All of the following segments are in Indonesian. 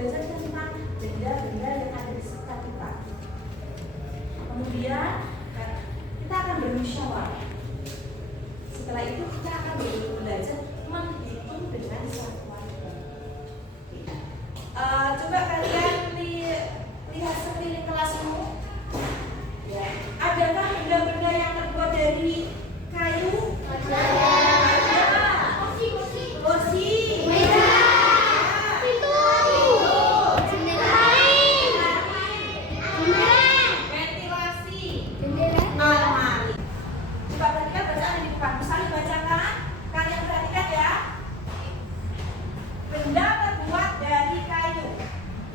belajar tentang benda-benda yang ada di sekitar kita. Kemudian kita akan bermusyawarah. Setelah itu kita akan belajar menghitung dengan satuan. Coba kalian lihat sekeliling kelasmu. Ya. Adakah benda-benda yang terbuat dari kayu? Kursi. Ventilasi. Almari. Coba perhatikan bacaan di depan. Misalnya bacakan. Kalian perhatikan ya. Benda terbuat dari kayu.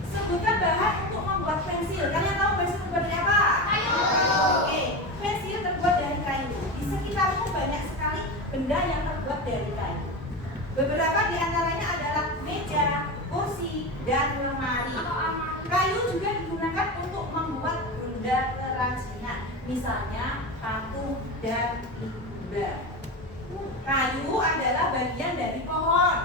Sebutkan bahan untuk membuat pensil. Kalian tahu pensil terbuat dari apa? Kayu. Oke, pensil terbuat dari kayu. Di sekitarmu banyak sekali benda yang terbuat dari kayu. Beberapa di antaranya adalah meja, kursi, dan lemari. Kayu juga digunakan untuk membuat benda kerajinan, misalnya patung dan timba. Kayu adalah bagian dari pohon.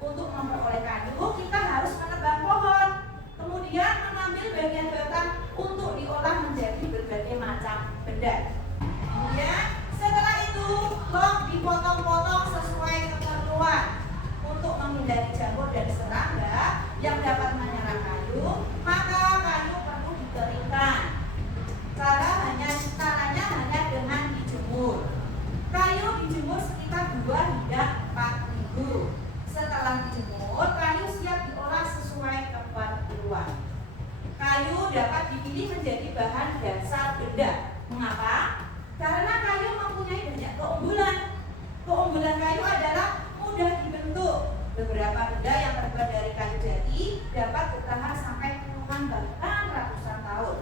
Untuk memperoleh kayu, kita harus menebang pohon. Kemudian mengambil bagian batang untuk diolah menjadi berbagai macam benda. Kemudian setelah itu blok dipotong-potong sesuai keperluan untuk menghindari jamur dan serangga yang dapat menyerang kayu. Maka kayu perlu dikeringkan. Caranya hanya dengan dijemur. Kayu dijemur sekitar 2 hingga 4 minggu. Setelah dijemur, kayu siap diolah sesuai keperluan. Kayu dapat dipilih menjadi bahan dasar benda. Mengapa? Karena kayu mempunyai banyak keunggulan. Keunggulan kayu adalah mudah dibentuk. Beberapa benda yang terbuat dari kayu jati dapat bertahan sampai puluhan bahkan ratusan tahun.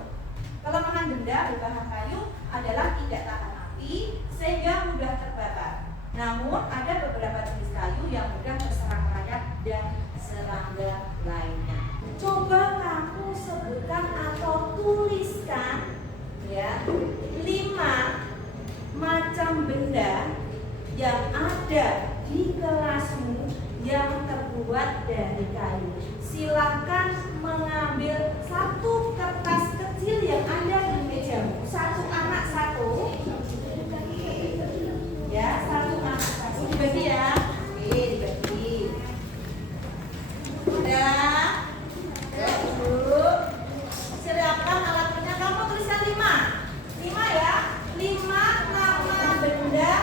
Kelemahan benda berbahan kayu adalah tidak tahan api sehingga mudah terbakar. Namun ada beberapa jenis kayu yang mudah terserang rayap dan serangga lainnya. Coba kamu sebutkan atau tuliskan ya 5 macam benda yang ada di kelasmu yang terbuat dari kayu. Silakan mengambil satu kertas kecil yang ada di mejamu. Satu anak satu. Ya, satu anak satu dibagi ya. Oke, dibagi. Udah. Dulu. Silakan alatnya. Kamu tuliskan 5 ya. 5 nama benda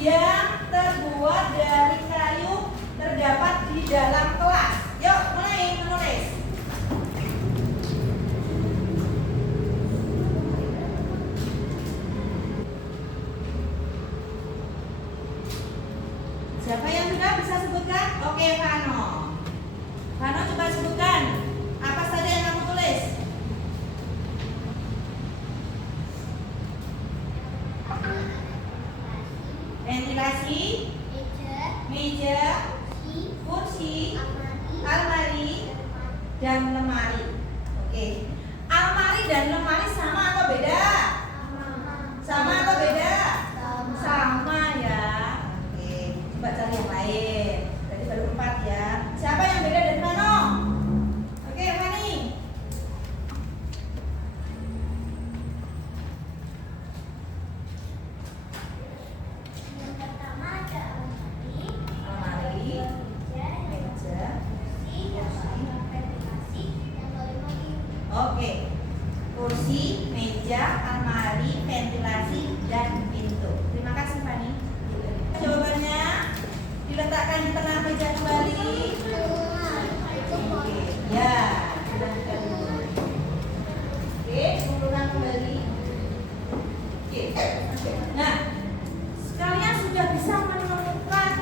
yang terbuat dari kayu terdapat di dalam kelas. Yuk, mulai menulis. Siapa yang sudah bisa sebutkan? Oke, Vano. Vano coba sebutkan. Apa saja yang kamu tulis? Ventilasi, meja, kursi, almari, dan lemari. Oke. Almari dan lemari sama atau beda? Sama atau beda? Sama ya. Oke. Coba cari yang lain. Tadi baru 4 ya. Siapa yang beda dari Vano? Oke, Fani. Yang pertama ada Almari, meja, ventilasi, yang kelima oke. Kursi, meja, almari, ventilasi, dan pintu. Terima kasih, Fani. Jawabannya diletakkan di tengah meja kembali. Oke, ya. Dilanjutkan dulu. Oke, kumpulkan kembali. Oke. Nah, sekalian sudah bisa menemukan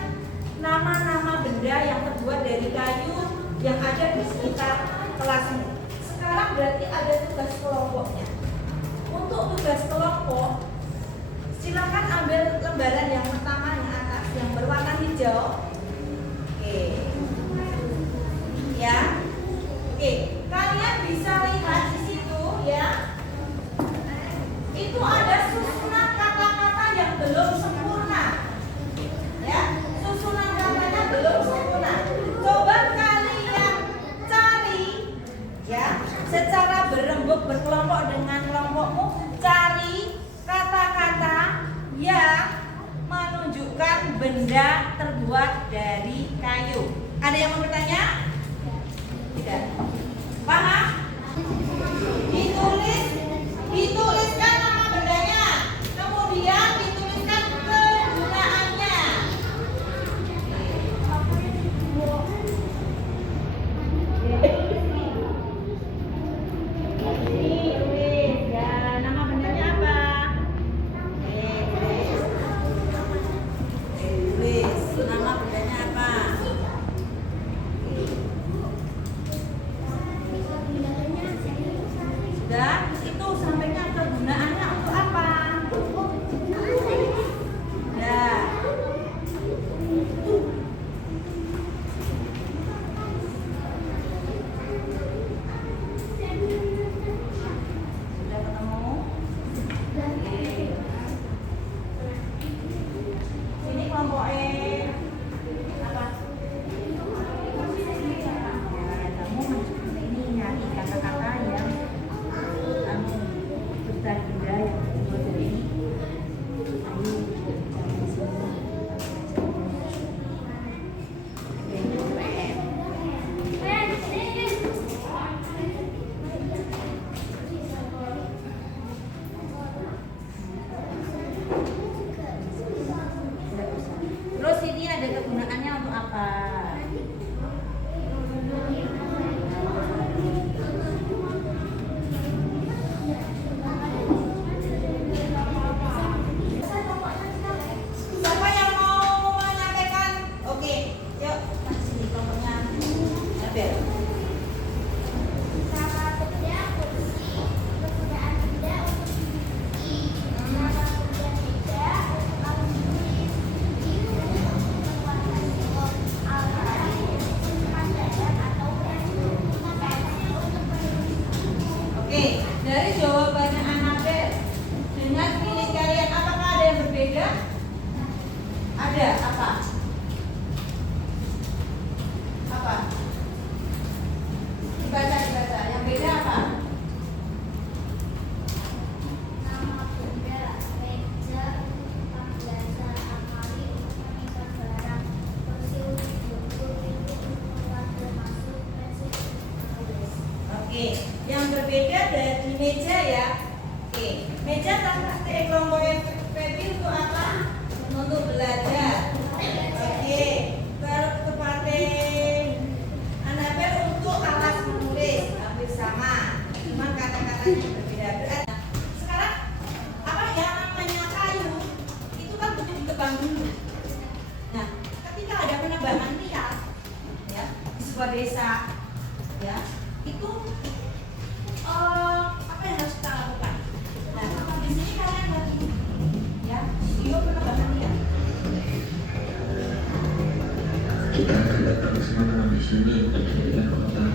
nama-nama benda yang terbuat dari kayu yang ada di sekitar kelasmu. Sekarang berarti ada tugas kelompoknya. Untuk tugas kelompok, silakan ambil lembaran yang pertama yang atas yang berwarna hijau. Oke. Ya. Oke, kalian bisa lihat di situ ya. Itu ada susunan kata-kata yang belum sempurna. Ya, susunan katanya belum sempurna. Coba kalian cari berkelompok dengan kelompokmu, cari kata-kata yang menunjukkan benda terbuat dari kayu. Ada yang mau bertanya? Tidak. Paham? Dituliskan nama bendanya, kemudian dituliskan kegunaannya. Tulis ya, nama bendanya apa? Tulis nama bendanya apa? Sudah, itu sampainya kegunaannya untuk apa? Ya. Sudah ketemu? Oke. Sini kelompok E. Apa? Ya, kamu ini nyari kata-kata yang besar benda yang terbuat dari kayu. Terus ini ada kegunaannya untuk apa? Siapa yang mau menyampaikan? Oke, yuk kasih sini kelompoknya. Abel. Nama benda kursi, kegunaan benda untuk diduduki. Nama benda meja untuk alat menulis. Buku untuk membuat hasil. Alat simpan dalam atau perancang. Pensil untuk menulis. Oke, dari jawabannya Anabel dengan pilih kalian, apakah ada yang berbeda? Ada apa? Apa? Dibaca. Yang beda apa? Nama benda meja untuk pembelajar, amali untuk mengikat barang, kursi untuk duduk, pintu untuk mengambil masuk, pensil untuk menulis. Oke, yang berbeda dari meja ya. Oke, meja tanpa kelompok Feby untuk apa? Untuk belajar. Oke, kepada Anabel untuk alat menulis, hampir sama, cuma kata-katanya berbeda. Berarti sekarang apa yang namanya kayu itu kan butuh ditebang dulu. Nah, ketika ada penebangan liar, ya di sebuah desa, ya itu apa yang harus kita lakukan? Nah, di sini kalian lagi, ya, video penebangan liar. Kita akan datang bersama teman di sini untuk memberikan komentar.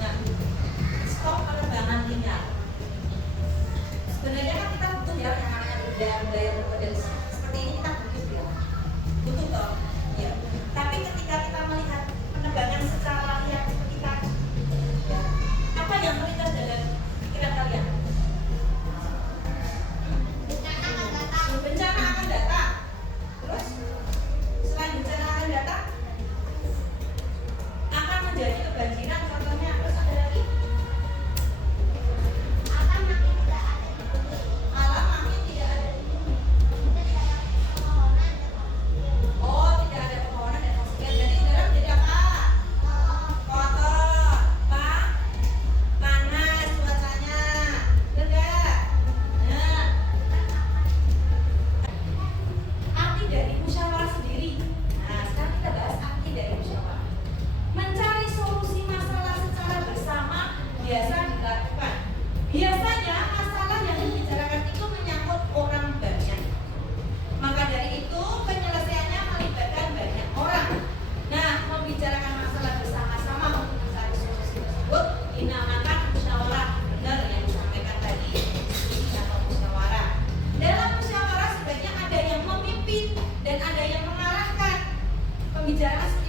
Nah, stop penebangan liar. Sebenarnya kan kita butuh ya yang namanya benda yang bermodel seperti ini, kita butuh ya, butuh toh, ya. Tapi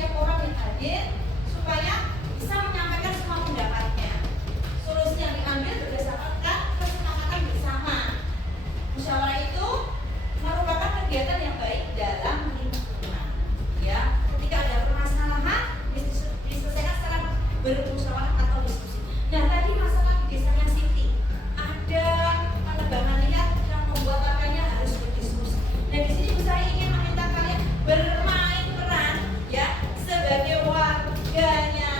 setiap orang yang hadir supaya bisa menyampaikan semua pendapatnya. Solusi yang diambil berdasarkan kesepakatan bersama. Musyawarah itu merupakan kegiatan yang baik dalam lingkungan. Ya, ketika ada permasalahan diselesaikan secara bermusyawarah atau diskusi. Nah, tadi masalah di desanya Siti ada penebangan liar yang membuat warganya harus berdiskusi. Dan di sini Bu Sari ingin meminta kalian bermain peran ya sebagai warganya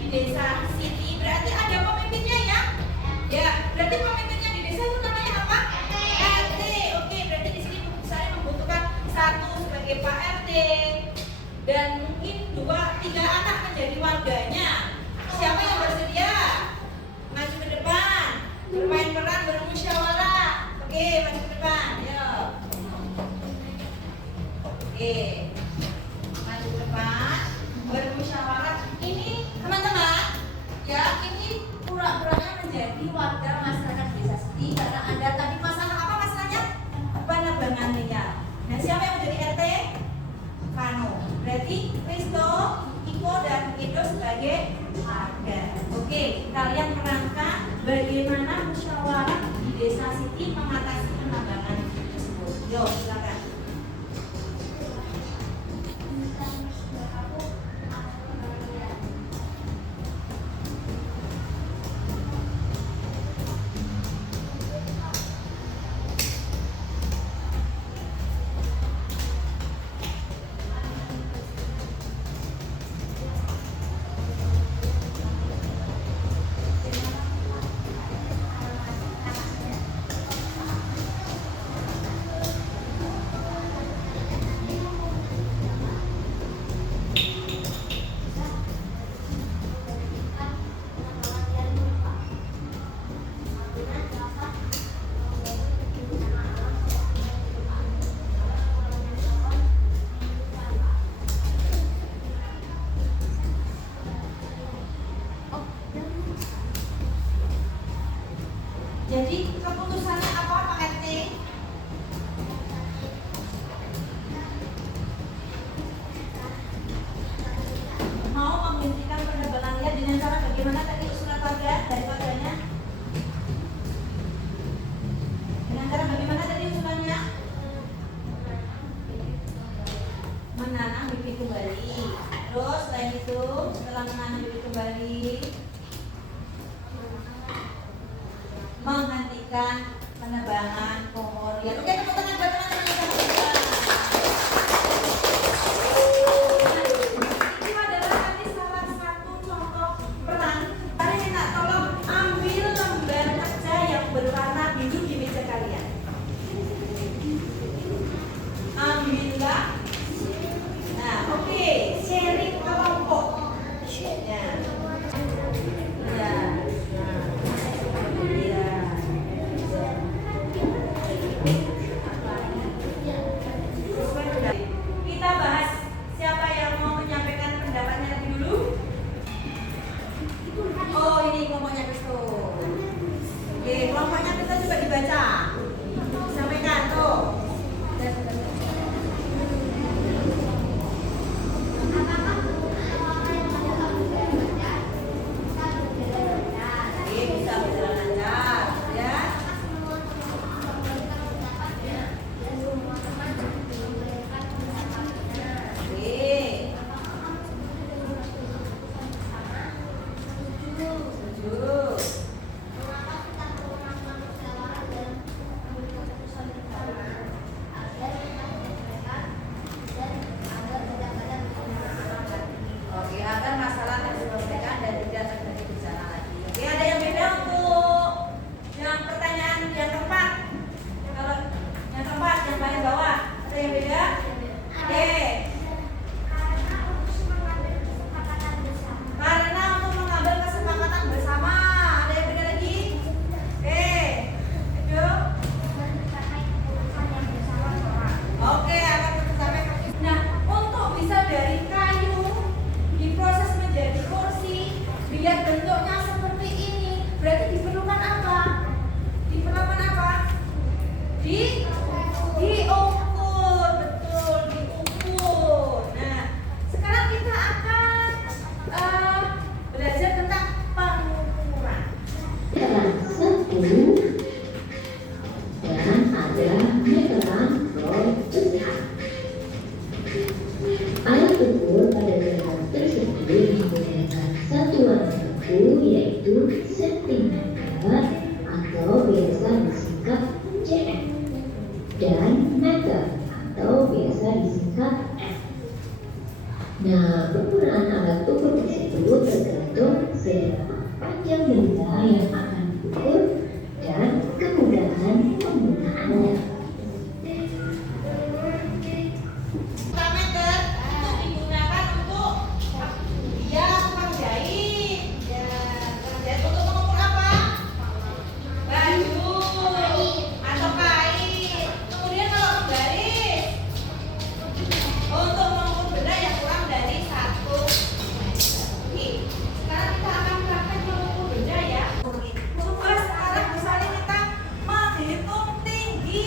di desa Siti. Berarti ada pemimpinnya ya? Ya, berarti pemimpinnya di desa itu namanya apa? RT. Oke, berarti di sini Bu Sari membutuhkan satu sebagai Pak RT dan mungkin 2, 3 anak menjadi warganya. Siapa yang bersedia maju ke depan, bermain peran, bermusyawarah? Oke, maju ke depan, ayo. Oke, maju ke depan, bermusyawarah. Ini teman-teman, ya ini pura-puranya menjadi warga masyarakat desa Siti karena Anda tadi masalah apa masalahnya? Penebangan liar. Nah, siapa yang menjadi RT? Vano. Berarti Risto, Iko, dan Edo sebagai warga. Oke, kalian merangka bagaimana musyawarah di desa Siti mengatasi penebangan tersebut. Yo, silakan. Jadi keputusannya apa Pak RT? Mau menghentikan penebangan liar dengan cara bagaimana tadi usulan warga dari warganya? Dengan cara bagaimana tadi usulannya? Menanam bibit kembali. Terus selain itu setelah menanam bibit kembali, menghentikan penebangan pohon liar. Oke, tepuk tangan buat teman-teman yang sama kita. Ini adalah tadi salah satu contoh peran. Mari minta tolong ambil lembar kerja yang berwarna biru di meja kalian. Ambillah. Nah, oke, sharing kelompok. Ya. Ya. Kita bahas siapa yang mau menyampaikan pendapatnya lebih dulu. Oh, ini kelompoknya Kristo. Oke, kelompoknya Kristo juga dibaca. Sampaikan tuh. Oke, bisa berjalan lancar, ya. Oke, agar masalah terselesaikan dan tidak terjadi bencana lagi. Oke, ada yang beda untuk yang pertanyaan yang keempat? Kalau yang keempat, yang paling bawah, ada yang beda? Oke. Karena untuk mengambil kesepakatan bersama, ada yang beda lagi? Oke, itu. Oke, akan sampai. Nah, untuk bisa dari kayu diproses menjadi kursi biar bentuknya seperti ini, berarti diperlukan apa? Diperlukan apa? Diukur, betul, diukur. Nah, penggunaan alat ukur tersebut tergantung seberapa panjang benda yang akan diukur dan kemudahan penggunaannya. Meter itu digunakan untuk menjahit. Menjahit untuk mengukur apa? Baju atau kain. Kemudian kalau menggaris untuk mengukur benda yang kurang dari 1 meter. Oke, sekarang kita akan praktek mengukur benda ya. Coba sekarang misalnya kita menghitung tinggi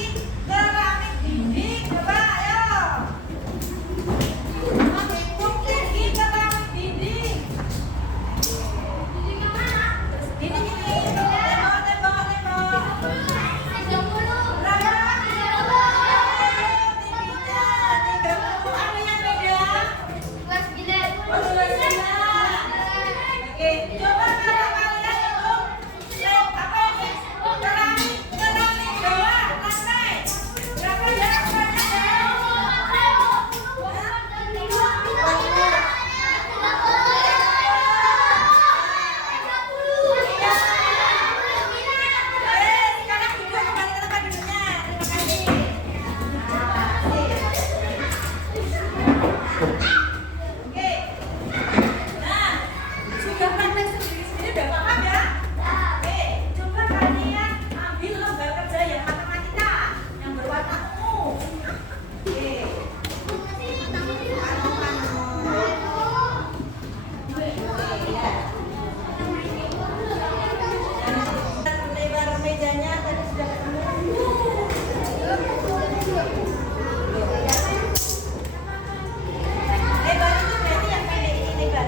keramik dinding. Coba ayo. Menghitung tinggi keramik dinding. Ini. Tembok. Berapa? Tingginya 30. Ada yang beda? Oh, 29. Oke, coba kalau kalian hitung apa ini? Keramik bawah lantai. Berapa ya ukurannya? Sekarang duduk kembali ke tempat duduknya. Terima kasih. Oke. Nah, sudah praktek sendiri-sendiri udah paham ya? Oke, coba kalian ambil lembar kerja yang matematika yang berwarna ungu. Oke. Lebar mejanya tadi sudah ketemu. Lebar itu berarti yang pendek ini lebar.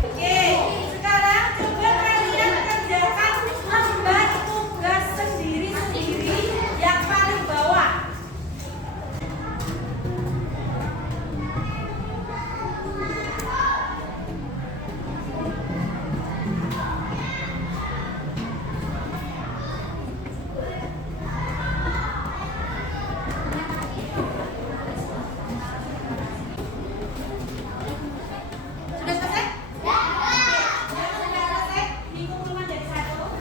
Oke, sekarang coba kalian kerjakan lembar tugas sendiri-sendiri yang paling bawah. Sudah selesai? Sudah selesai? Dikumpulkan jadi satu.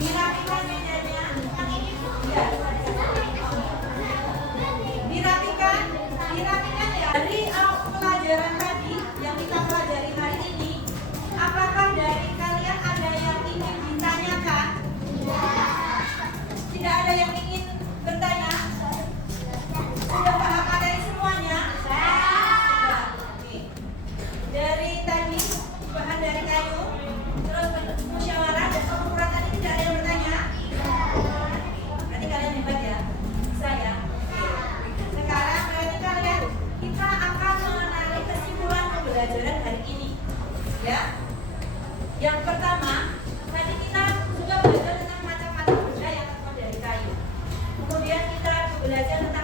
Dirapikan mejanya. Ya. Dirapikan ya. Dari pelajaran tadi yang kita pelajari hari ini, apakah dari kalian ada yang ingin ditanyakan? Tidak ada yang ingin bertanya? Sudah paham materi semuanya? Oke. Dari tadi bahan dari kayu, terus musyawarah dan pengukuran tadi tidak ada yang bertanya. Berarti kalian hebat ya, bisa ya. Sekarang berarti kalian kita akan menarik kesimpulan pembelajaran hari ini, ya. Yang pertama, tadi kita juga belajar tentang macam-macam benda yang terbuat dari kayu. Kemudian kita belajar tentang